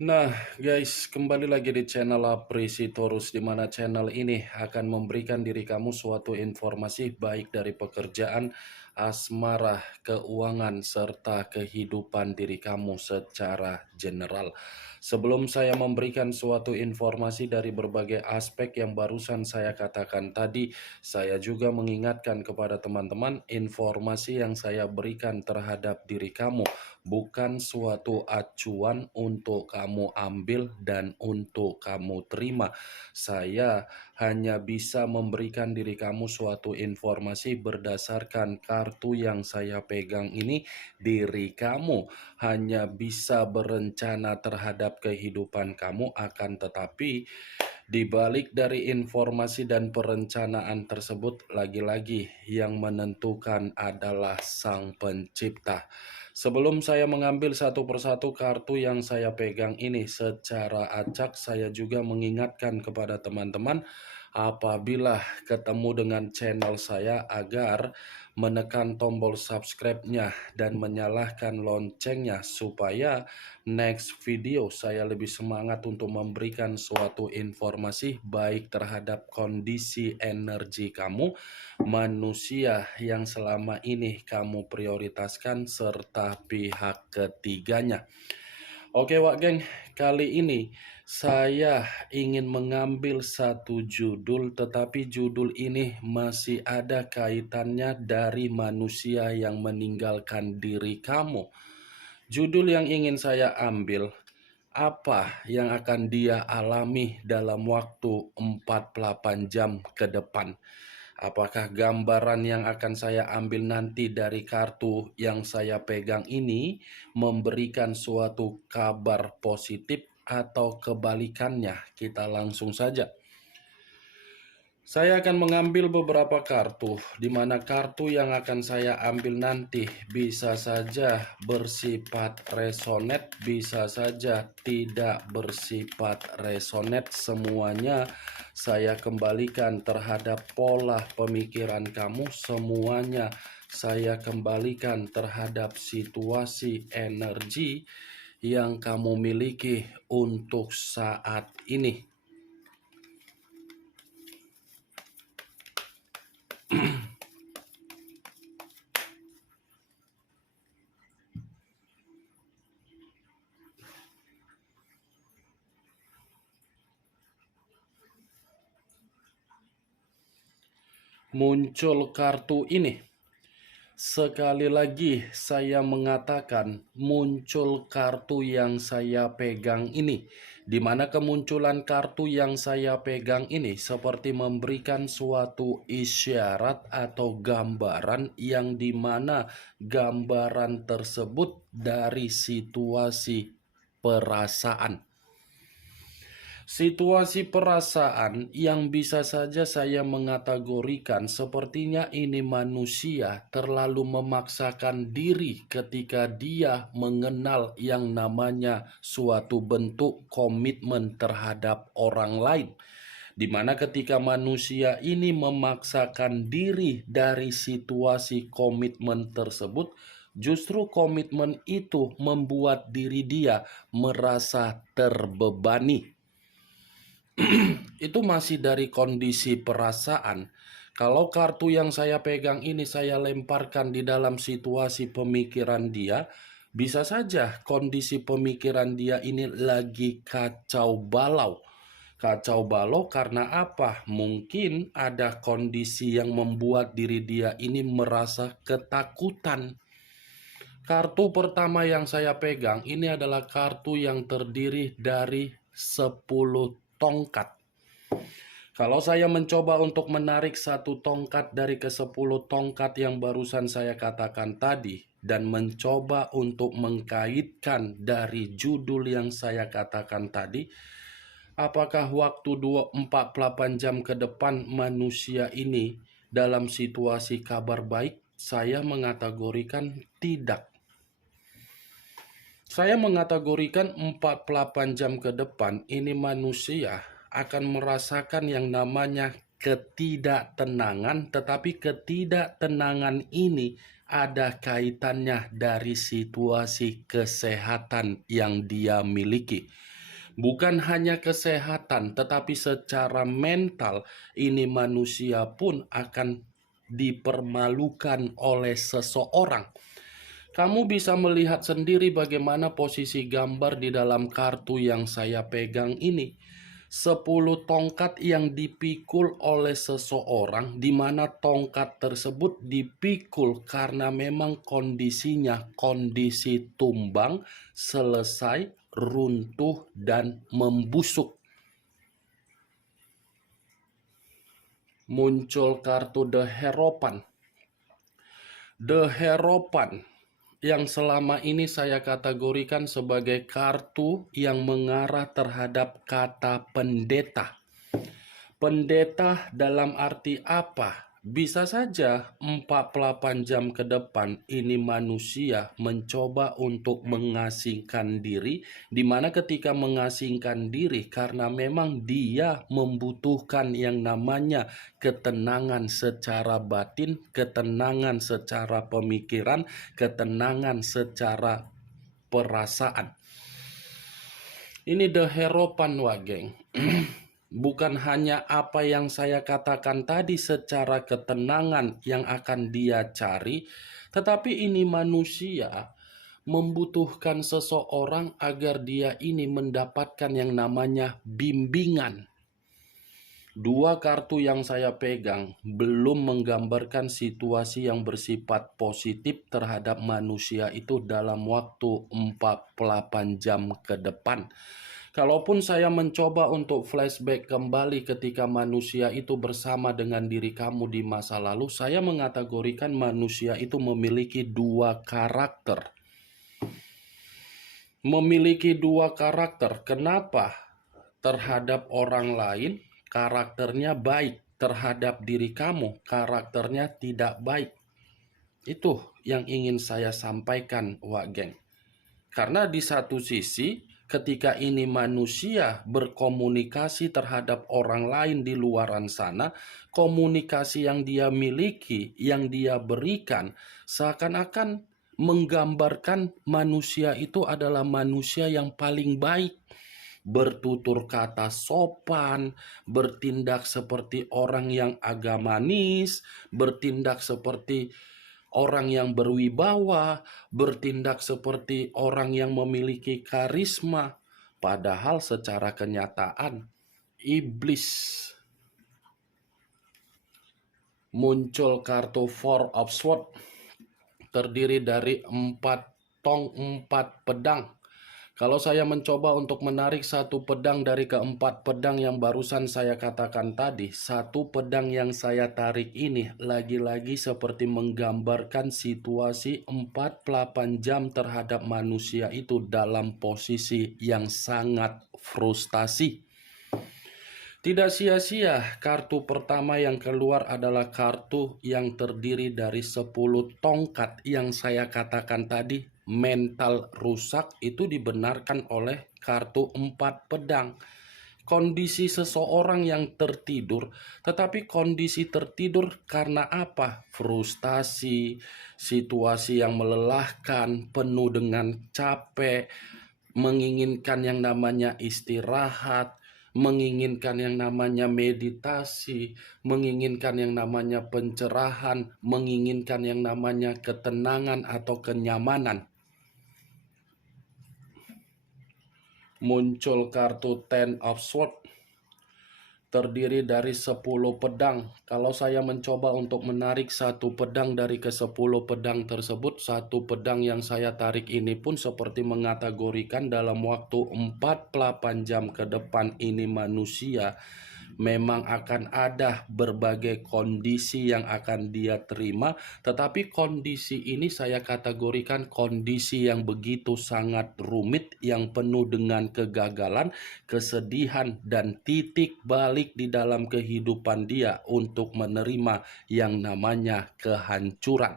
Nah, guys, kembali lagi di channel Apresitorus, di mana channel ini akan memberikan diri kamu suatu informasi baik dari pekerjaan, asmara, keuangan, serta kehidupan diri kamu secara general. Sebelum saya memberikan suatu informasi dari berbagai aspek yang barusan saya katakan tadi, saya juga mengingatkan kepada teman-teman informasi yang saya berikan terhadap diri kamu bukan suatu acuan untuk kamu ambil dan untuk kamu terima. Saya hanya bisa memberikan diri kamu suatu informasi berdasarkan kartu yang saya pegang ini. Diri kamu hanya bisa berencana terhadap kehidupan kamu, akan tetapi di balik dari informasi dan perencanaan tersebut, lagi-lagi yang menentukan adalah Sang Pencipta. Sebelum saya mengambil satu persatu kartu yang saya pegang ini secara acak, saya juga mengingatkan kepada teman-teman apabila ketemu dengan channel saya agar menekan tombol subscribe-nya dan menyalakan loncengnya supaya next video saya lebih semangat untuk memberikan suatu informasi baik terhadap kondisi energi kamu, manusia yang selama ini kamu prioritaskan, serta pihak ketiganya. Oke Wak Geng, kali ini saya ingin mengambil satu judul, tetapi judul ini masih ada kaitannya dari manusia yang meninggalkan diri kamu. Judul yang ingin saya ambil, apa yang akan dia alami dalam waktu 48 jam ke depan? Apakah gambaran yang akan saya ambil nanti dari kartu yang saya pegang ini memberikan suatu kabar positif atau kebalikannya? Kita langsung saja. Saya akan mengambil beberapa kartu, di mana kartu yang akan saya ambil nanti bisa saja bersifat resonate, bisa saja tidak bersifat resonate. Semuanya saya kembalikan terhadap pola pemikiran kamu, semuanya saya kembalikan terhadap situasi energi yang kamu miliki untuk saat ini. Muncul kartu ini. Sekali lagi saya mengatakan muncul kartu yang saya pegang ini, di mana kemunculan kartu yang saya pegang ini seperti memberikan suatu isyarat atau gambaran yang dimana gambaran tersebut dari situasi perasaan. Situasi perasaan yang bisa saja saya mengategorikan sepertinya ini manusia terlalu memaksakan diri ketika dia mengenal yang namanya suatu bentuk komitmen terhadap orang lain. Di mana ketika manusia ini memaksakan diri dari situasi komitmen tersebut, justru komitmen itu membuat diri dia merasa terbebani. Itu masih dari kondisi perasaan. Kalau kartu yang saya pegang ini saya lemparkan di dalam situasi pemikiran dia, bisa saja kondisi pemikiran dia ini lagi kacau balau. Kacau balau karena apa? Mungkin ada kondisi yang membuat diri dia ini merasa ketakutan. Kartu pertama yang saya pegang ini adalah kartu yang terdiri dari 10 tongkat. Kalau saya mencoba untuk menarik satu tongkat dari ke-10 tongkat yang barusan saya katakan tadi dan mencoba untuk mengkaitkan dari judul yang saya katakan tadi, apakah waktu 48 jam ke depan manusia ini dalam situasi kabar baik? Saya mengategorikan tidak. Saya mengategorikan 48 jam ke depan ini manusia akan merasakan yang namanya ketidaktenangan, tetapi ketidaktenangan ini ada kaitannya dari situasi kesehatan yang dia miliki. Bukan hanya kesehatan, tetapi secara mental ini manusia pun akan dipermalukan oleh seseorang. Kamu bisa melihat sendiri bagaimana posisi gambar di dalam kartu yang saya pegang ini. 10 tongkat yang dipikul oleh seseorang, di mana tongkat tersebut dipikul karena memang kondisinya kondisi tumbang, selesai, runtuh, dan membusuk. Muncul kartu The Hierophant. The Hierophant yang selama ini saya kategorikan sebagai kartu yang mengarah terhadap kata pendeta. Pendeta dalam arti apa? Bisa saja 48 jam ke depan ini manusia mencoba untuk mengasingkan diri, di mana ketika mengasingkan diri karena memang dia membutuhkan yang namanya ketenangan secara batin, ketenangan secara pemikiran, ketenangan secara perasaan. Ini The Hierophant, geng. Bukan hanya apa yang saya katakan tadi secara ketenangan yang akan dia cari, tetapi ini manusia membutuhkan seseorang agar dia ini mendapatkan yang namanya bimbingan. Dua kartu yang saya pegang belum menggambarkan situasi yang bersifat positif terhadap manusia itu dalam waktu 48 jam ke depan. Kalaupun saya mencoba untuk flashback kembali ketika manusia itu bersama dengan diri kamu di masa lalu, saya mengategorikan manusia itu memiliki dua karakter. Memiliki dua karakter. Kenapa? Terhadap orang lain, karakternya baik. Terhadap diri kamu, karakternya tidak baik. Itu yang ingin saya sampaikan, geng. Karena di satu sisi, ketika ini manusia berkomunikasi terhadap orang lain di luaran sana, komunikasi yang dia miliki, yang dia berikan, seakan-akan menggambarkan manusia itu adalah manusia yang paling baik. Bertutur kata sopan, bertindak seperti orang yang agamanis, bertindak seperti orang yang berwibawa, bertindak seperti orang yang memiliki karisma. Padahal secara kenyataan, iblis. Muncul kartu Four of Swords, terdiri dari 4 pedang. Kalau saya mencoba untuk menarik satu pedang dari keempat pedang yang barusan saya katakan tadi, satu pedang yang saya tarik ini lagi-lagi seperti menggambarkan situasi 48 jam terhadap manusia itu dalam posisi yang sangat frustasi. Tidak sia-sia, kartu pertama yang keluar adalah kartu yang terdiri dari 10 tongkat yang saya katakan tadi. Mental rusak itu dibenarkan oleh kartu 4 pedang. Kondisi seseorang yang tertidur, tetapi kondisi tertidur karena apa? Frustasi, situasi yang melelahkan, penuh dengan capek, menginginkan yang namanya istirahat, menginginkan yang namanya meditasi, menginginkan yang namanya pencerahan, menginginkan yang namanya ketenangan atau kenyamanan. Muncul kartu Ten of Swords, terdiri dari 10 pedang. Kalau saya mencoba untuk menarik satu pedang dari ke-10 pedang tersebut, satu pedang yang saya tarik ini pun seperti mengategorikan dalam waktu 48 jam ke depan ini manusia memang akan ada berbagai kondisi yang akan dia terima, tetapi kondisi ini saya kategorikan kondisi yang begitu sangat rumit, yang penuh dengan kegagalan, kesedihan, dan titik balik di dalam kehidupan dia untuk menerima yang namanya kehancuran.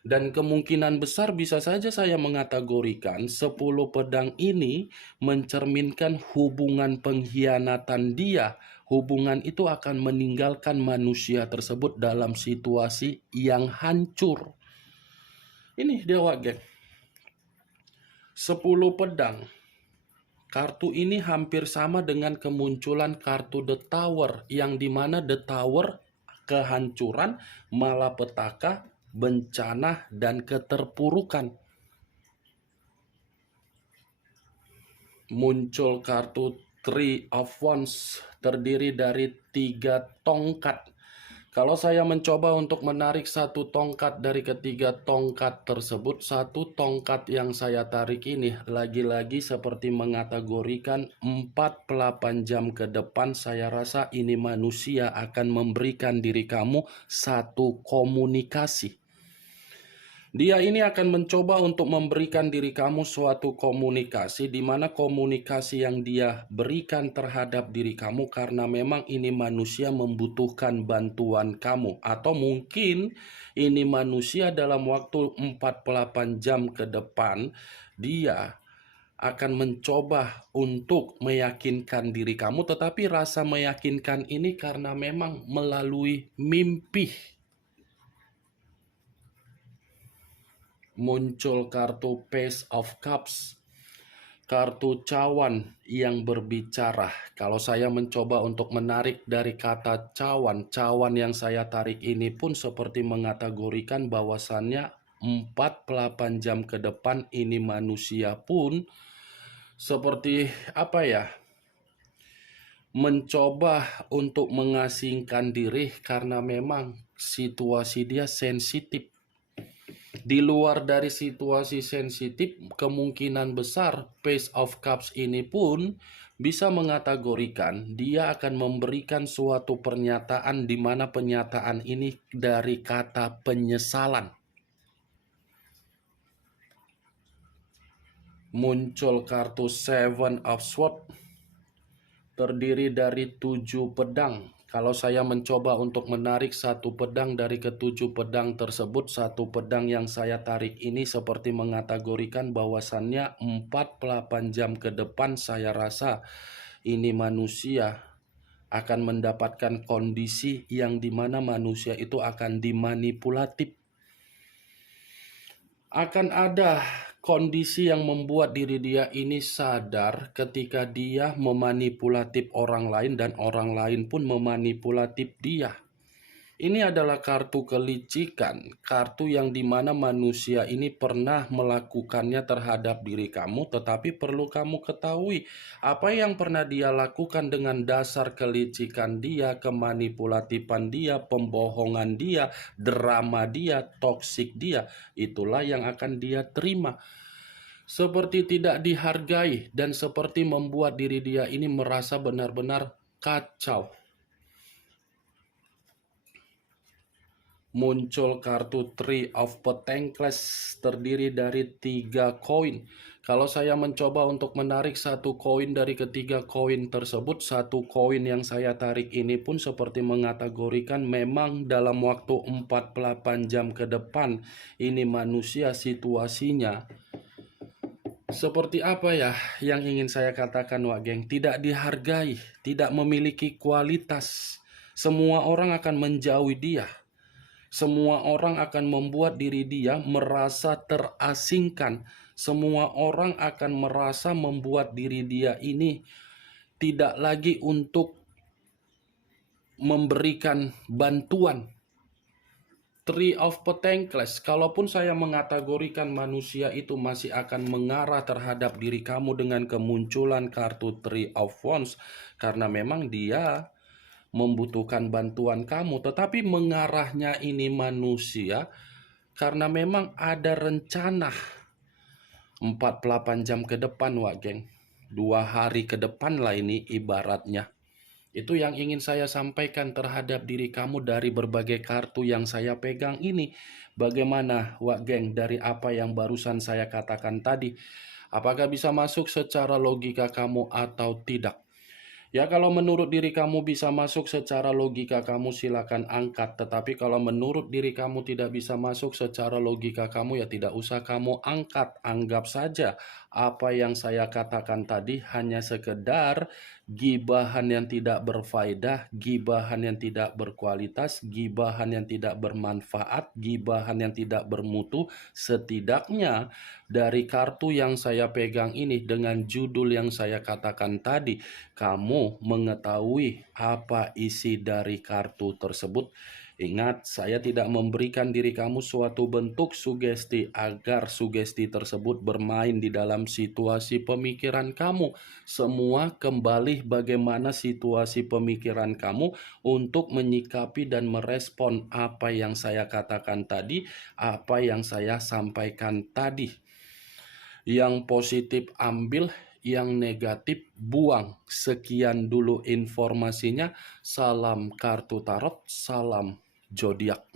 Dan kemungkinan besar bisa saja saya mengategorikan 10 pedang ini mencerminkan hubungan pengkhianatan dia, hubungan itu akan meninggalkan manusia tersebut dalam situasi yang hancur. Ini dia Wak Geng. 10 pedang. Kartu ini hampir sama dengan kemunculan kartu The Tower, yang dimana The Tower kehancuran, malapetaka, bencana, dan keterpurukan. Muncul kartu Three of Wands, terdiri dari 3 tongkat. Kalau saya mencoba untuk menarik 1 tongkat dari ketiga tongkat tersebut, 1 tongkat yang saya tarik ini lagi-lagi seperti mengategorikan 48 jam ke depan. Saya rasa ini manusia akan memberikan diri kamu satu komunikasi. Dia ini akan mencoba untuk memberikan diri kamu suatu komunikasi, di mana komunikasi yang dia berikan terhadap diri kamu karena memang ini manusia membutuhkan bantuan kamu. Atau mungkin ini manusia dalam waktu 48 jam ke depan, dia akan mencoba untuk meyakinkan diri kamu, tetapi rasa meyakinkan ini karena memang melalui mimpi. Muncul kartu Page of Cups, kartu cawan yang berbicara. Kalau saya mencoba untuk menarik dari kata cawan, cawan yang saya tarik ini pun seperti mengategorikan bahwasannya 48 jam ke depan ini manusia pun seperti apa ya, mencoba untuk mengasingkan diri karena memang situasi dia sensitif. Di luar dari situasi sensitif, kemungkinan besar Page of Cups ini pun bisa mengategorikan dia akan memberikan suatu pernyataan, di mana pernyataan ini dari kata penyesalan. Muncul kartu Seven of Swords, terdiri dari 7 pedang. Kalau saya mencoba untuk menarik 1 pedang dari ke-7 pedang tersebut, 1 pedang yang saya tarik ini seperti mengategorikan bahwasannya 48 jam ke depan saya rasa ini manusia akan mendapatkan kondisi yang dimana manusia itu akan dimanipulatif. Akan ada kondisi yang membuat diri dia ini sadar ketika dia memanipulatif orang lain dan orang lain pun memanipulatif dia. Ini adalah kartu kelicikan, kartu yang dimana manusia ini pernah melakukannya terhadap diri kamu, tetapi perlu kamu ketahui apa yang pernah dia lakukan dengan dasar kelicikan dia, kemanipulatifan dia, pembohongan dia, drama dia, toksik dia, itulah yang akan dia terima. Seperti tidak dihargai dan seperti membuat diri dia ini merasa benar-benar kacau. Muncul kartu Three of Pentacles, terdiri dari 3 koin. Kalau saya mencoba untuk menarik 1 koin dari ketiga koin tersebut, 1 koin yang saya tarik ini pun seperti mengategorikan memang dalam waktu 48 jam ke depan ini manusia situasinya seperti apa ya yang ingin saya katakan Wak Geng, tidak dihargai, tidak memiliki kualitas. Semua orang akan menjauhi dia. Semua orang akan membuat diri dia merasa terasingkan. Semua orang akan merasa membuat diri dia ini tidak lagi untuk memberikan bantuan. Three of Pentacles, kalaupun saya mengategorikan manusia itu masih akan mengarah terhadap diri kamu dengan kemunculan kartu Three of Wands, karena memang dia membutuhkan bantuan kamu, tetapi mengarahnya ini manusia karena memang ada rencana 48 jam ke depan Wak Geng, 2 hari ke depan lah ini ibaratnya. Itu yang ingin saya sampaikan terhadap diri kamu dari berbagai kartu yang saya pegang ini. Bagaimana Wak Geng dari apa yang barusan saya katakan tadi? Apakah bisa masuk secara logika kamu atau tidak? Ya, kalau menurut diri kamu bisa masuk secara logika kamu silakan angkat. Tetapi kalau menurut diri kamu tidak bisa masuk secara logika kamu, ya tidak usah kamu angkat. Anggap saja apa yang saya katakan tadi hanya sekedar gibahan yang tidak berfaedah, gibahan yang tidak berkualitas, gibahan yang tidak bermanfaat, gibahan yang tidak bermutu. Setidaknya dari kartu yang saya pegang ini dengan judul yang saya katakan tadi, kamu mengetahui apa isi dari kartu tersebut. Ingat, saya tidak memberikan diri kamu suatu bentuk sugesti agar sugesti tersebut bermain di dalam situasi pemikiran kamu. Semua kembali bagaimana situasi pemikiran kamu untuk menyikapi dan merespon apa yang saya katakan tadi, apa yang saya sampaikan tadi. Yang positif ambil, yang negatif buang. Sekian dulu informasinya. Salam kartu tarot, salam zodiak.